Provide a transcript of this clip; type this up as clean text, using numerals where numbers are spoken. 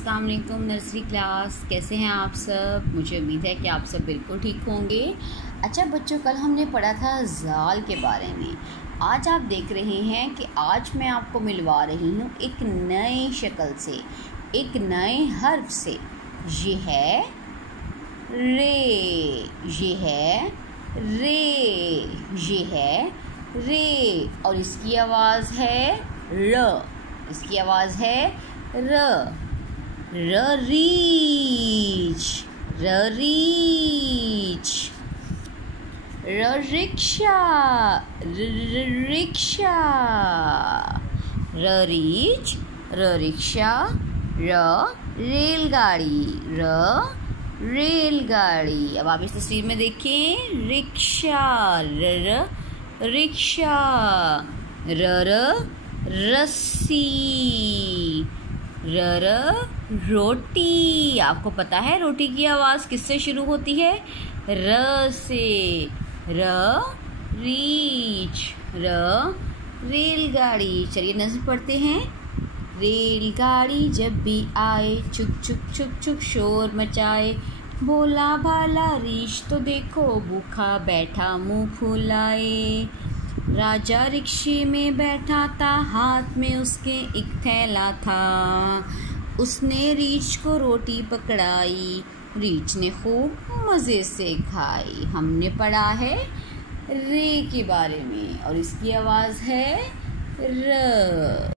अस्सलाम वालेकुम nursery class. कैसे हैं आप सब? मुझे उम्मीद है कि आप सब बिल्कुल ठीक होंगे। अच्छा बच्चों, कल हमने पढ़ा था ज़ाल के बारे में। आज आप देख रहे हैं कि आज मैं आपको मिलवा रही हूँ एक नई शक्ल से, एक नए हर्फ से। ये है रे, ये है रे, ये है रे, और इसकी आवाज़ है र, इसकी आवाज़ है र। रीच, रीच। रिक्शा, रिक्शा। रीच, रिक्शा। रेलगाड़ी, रेलगाड़ी। अब आप इस तस्वीर में देखें, रिक्शा, रिक्शा। रस्सी, रोटी। आपको पता है रोटी की आवाज़ किससे शुरू होती है? र से। रीच, रेलगाड़ी। चलिए नज़र पढ़ते हैं। रेलगाड़ी जब भी आए, चुक चुक चुक चुक शोर मचाए, भोला भाला रीछ तो देखो, भूखा बैठा मुंह फुलाए। राजा रिक्शे में बैठा था, हाथ में उसके एक थैला था। उसने रीछ को रोटी पकड़ाई, रीछ ने खूब मज़े से खाई। हमने पढ़ा है रे के बारे में और इसकी आवाज़ है र।